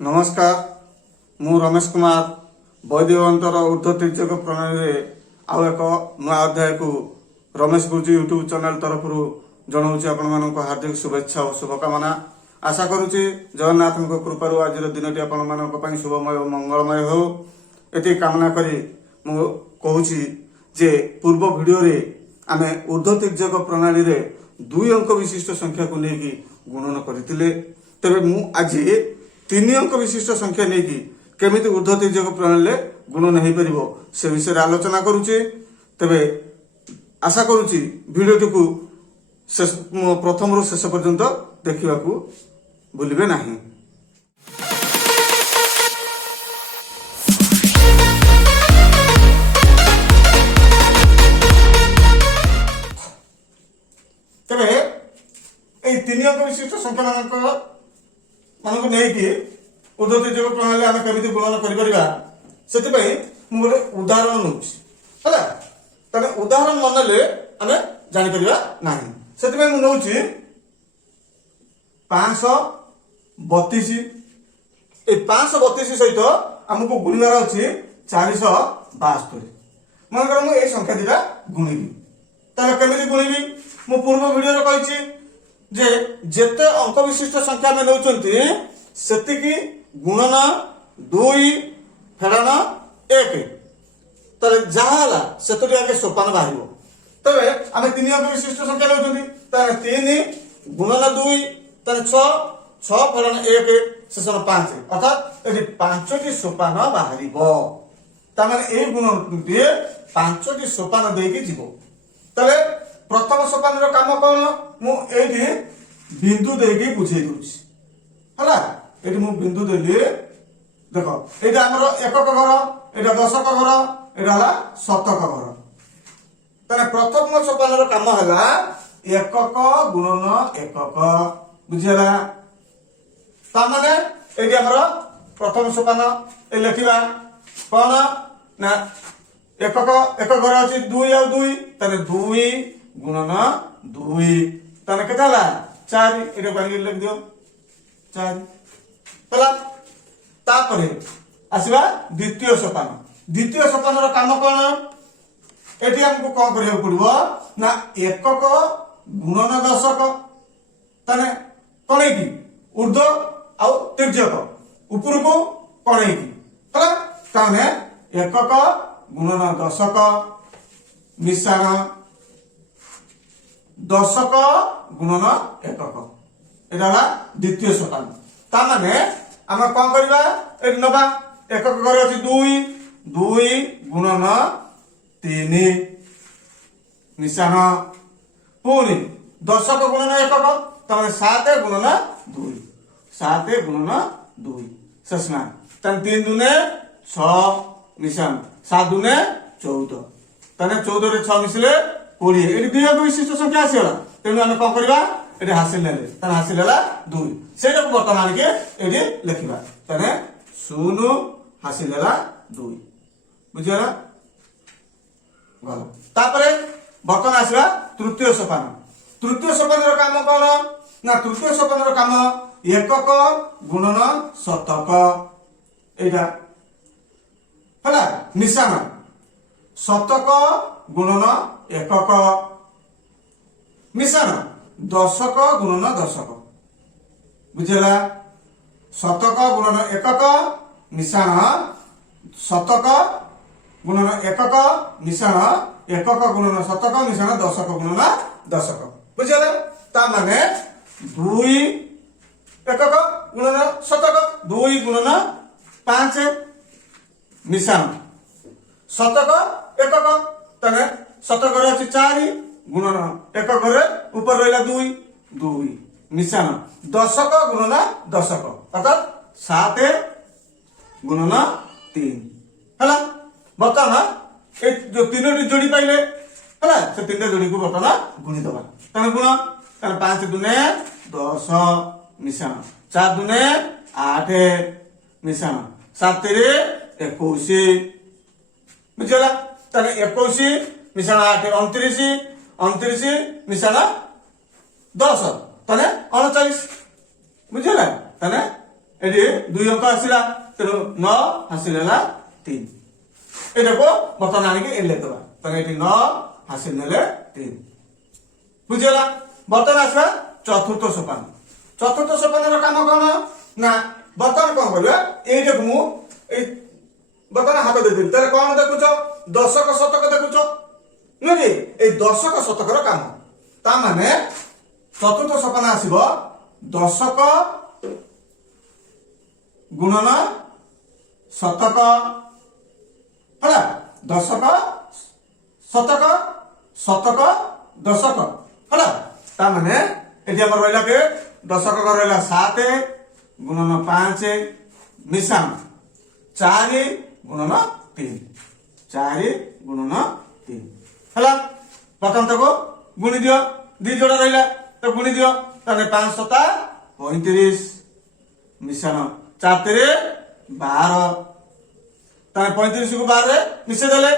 नमस्कार मु रमेश कुमार वैद्यवंतर ऊर्ध्व तिर्यक प्रणाली आउ एक नुआ अध्याय को रमेश गुरुजी यूट्यूब चैनल तरफ जनाऊँ आपण हार्दिक शुभेच्छा और शुभकामना आशा करुच्ची जगन्नाथ कृपार आज दिन टी आपण शुभमय और मंगलमय हो ये कामना करी मु कहूँ जे पूर्व वीडियो रे आमे ऊर्ध्व तिर्यक प्रणाली रे 2 अंक विशिष्ट संख्या को लेकिन गुणन करते तेरे मु आज 3 अंक विशिष्ट संख्या नहीं कि केमिति ऊर्ध्व तिर्यक प्रणाली गुणन हो पार से विषय आलोचना करुचे तेरे आशा करुच्ची भिडियोटी को प्रथम रु शेष पर्यंत देखा भूलिबे नहीं। तेरे 3 अंक विशिष्ट संख्या मानक नहीं ऊर्ध्व तिर्यक प्रणाली आम केमी गुणन कर गोटे उदाहरण नौला उदाहरण मनले आम जापर ना से नौ 532 ए 532 सहित आमको गुणिबार अच्छी 472 मनकर मुझे संख्या दीटा गुणिबी केमी गुणिबी मु पूर्व वीडियो कही जे जेते अंक विशिष्ट संख्या में नौचंती सेतिकी गुणन 2 फेड़न 1 तले जहाला सेतुरी आगे सोपान बाहरिबो तबे आमे 3 अंक विशिष्ट संख्या नौचंती ताने 3 गुणन 2 ताने 6 फेड़न 1 शेषन 5 अर्थात एटी 5टी सोपान बाहरिबो तामाने ए गुणन दिए 5टी सोपान देकी जीवो तले प्रथम सोपान रो काम कोन मु एठी बिंदु देकी बुझेई दूची हला एठी मु बिंदु देली देखो एटा हमर एकक घर एटा दशक घर एटा हला शतक घर तने प्रथम सोपान रो काम हला एकक गुणन एकक बुझेला ता माने एठी हमर प्रथम सोपान ए लेखिबा कोन ना एकक एक घर अछि 2 और 2 तने 2 गुणन 2 तने केता हला 4 एटा बाहिर लिख दियो 4 हला तापरे आसीबा द्वितीय सोपान रो काम कोन एठी हमको कोन करियो पड़िबो ना एकक गुणन दशक तने कोनै की ऊर्ध्व आ तिर्यक ऊपर को कोनै की हला ताने एकक गुणन दशक मिश्रण दशक गुणन एकक एटा द्वितीय सोपान ता माने आम कौन करबा ए नबा एकक घर अछि 2 गुणन 3 मिश्रण पुनी दशक गुणन एकक तमे 7 गुणन 2 ससना तन 3 दुने 6 मिश्रण 7 दुने 14 तने 14 रे 6 मिसले 20 एटी 2 अंक विशिष्ट संख्या आसीला तेनु हम कोन करबा एटी हासिल लेले तने हासिल हला 2 सेटा को वर्तमान के एटी लिखिबा तने 0 हासिल हला 2 बुझियला गलो तापरे वर्तमान आसीबा तृतीय सोपान रो काम कोन ना तृतीय सोपान रो काम एकक गुणन शतक एटा हला मिश्रण शतक गुणन एकक मिश्रण दशक गुणन दशक बुझला शतक गुणन एकक मिश्रण शतक गुणन एकक मिश्रण एकक गुणन शतक मिश्रण दशक गुणन दशक बुझला ता माने 2 एकक गुणन शतक 2 गुणन 5 मिश्रण शतक एकक तने शतक रे अछि 4 गुणन एकक रे ऊपर रहला 2 मिश्रण दशक गुणन दशक अर्थात 7 गुणन 3 हला बतना ए जो तीनोटी जोड़ी पाइले हला से तीनटा जोड़ी को बतना गुणी दबा तने गुण तने 5 दुने 10 मिश्रण 4 दुने 8 मिश्रण 7 रे 21 बुझला तने 21 मिश्रण 8 29 मिश्रण 10 तने 39 बुझला तने एडी 2 দুই অঙ্ক আসিলা তেণু 9 হাসিল হলা 3 এটাকে বর্তমান আনিকি এ লিখবা তাহলে এটি 9 হাসিল নেলে 3 বুঝিলা বর্তমান আসবা চতুর্থ সোপান চতুর্থ সোপানের কাম কোন না বর্তমান কোন করিবা এইটাকে মু এই বর্তমান হাত দেই তাহলে কোন দেখুছ দশক শতক দেখুছ নুকি এই দশক শতকর কাম তা মানে চতুর্থ সোপান আসিব দশক গুণন শতক হলা দশক শতক শতক দশক হলা তা মানে এটি আমার রইলা কে দশক রইলা 7 গুণন 5 মিশাম 4 গুণন 3 4 গুণন 3 হলা প্রথম তক গুণি দিও দুই জোড়া রইলা তো গুণি দিও তাহলে 5 7 35 মিশান 4 3 12 তাহলে 35 को 12 रे मिसे देले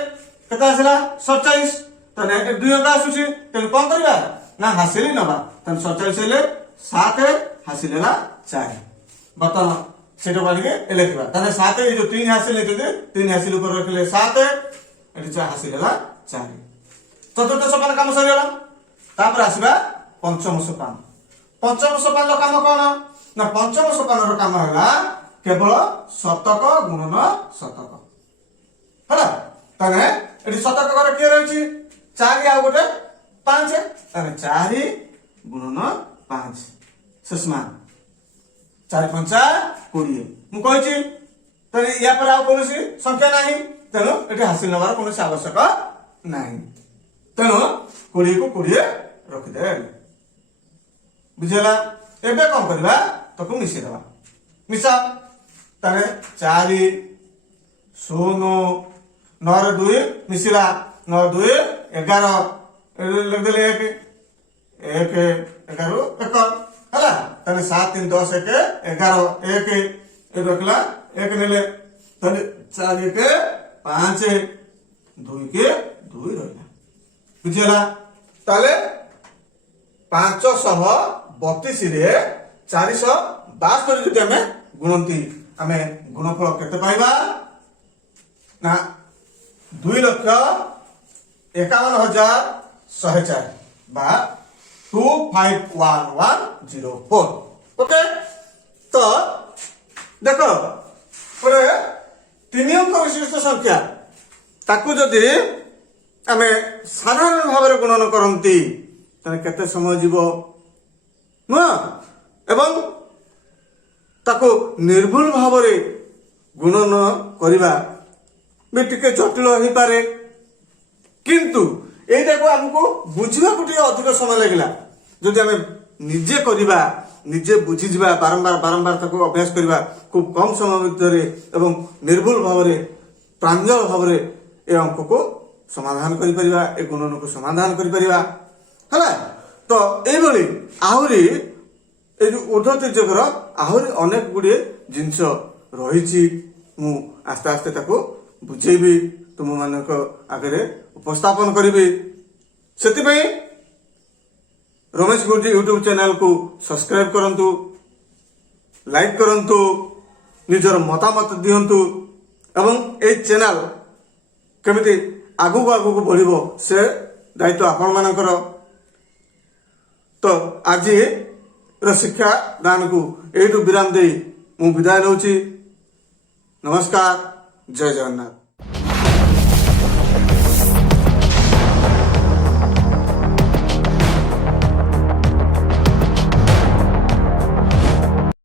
केता आसला 47 তাহলে এ দুই অঙ্ক আসুছি তাহলে কোন করিবা না হাসিলি নবা তাহলে 47 হেলে 7 হাসিলেলা 4 বর্তমান সেটা বানিকে লিখবা তাহলে 7 এই যে 3 হাসিল এতে 3 হাসিল উপর রাখলে 7 এটি 4 হাসিলেলা 4 চতুর্থ সোপান কাম সরিলা তারপর আসবা পঞ্চম সোপান পঞ্চম সোপানর কাম কোন না পঞ্চম সোপানর কাম হলা কেবল শতক গুণন শতক হলা তাহলে এটি শতক করে কি রয়েছে 4 আর গোটে 5 তাহলে 4 গুণন 5 সমান 4 5 20 মু কইছি তাহলে ইয়া পরে আর কোনসি সংখ্যা নাই তেণু এটি হাসিল নবার কোনসি আবশ্যক নাই তেণু 20 को 20 রখি দে বুঝলা এবে কোন করিবা তাকু মিশি দেবা মিশা তাহলে 4 0 9 2 মিশিলা 9 2 11 লিখ দেলে 1 1 11 1 হলা তাহলে 7 3 10 1 11 1 এ রখলা 1 নেলে তাহলে 4 1 5 2 के 2 রইলা বুঝলা তাহলে 532 রে 472 যদি আমি গুণন্তি আমি গুণফল কেতে পাইবা না 2,51,104 বা 251104 ওকে তো দেখো পরে 3 অঙ্ক বিশিষ্ট সংখ্যা তাকু যদি আমি সাধারণ ভাবে গুণন করন্তি তাহলে কেতে সময় যাব না এবং তাকু নির্ভুল ভাবে গুণন করিবা भी टिके जटिल हो पारे किंतु एटाको हमको बुझिबा को टिके अधिक समय लागला जदि हमें निजे करिबा निजे बुझी जिबा बारंबार बारंबार ताको अभ्यास करिबा खूब कम समय भितर एवं निर्भुल भावरे प्रांजल भावरे ए अंक को समाधान करि परिबा ए गुणन को समाधान करि परिबा हला तो ए बली आहुरी ए जो उद्धत जगर आहुरी अनेक गुडे जिंस रहिछि मु आस्ते आस्ते ताको बुझेबी तुम मानक आगे उपस्थापन करी से रमेश गुरुजी यूट्यूब चैनल को सब्सक्राइब करंतु लाइक करंतु निजर मतामत दियंतु एवं ए चैनल केमिति आगु आगु बढ़िबो से दायित्व आपण मानकर तो आज शिक्षा दान को एटू विराम दे मु विदाय लउची नमस्कार जय जगन्नाथ।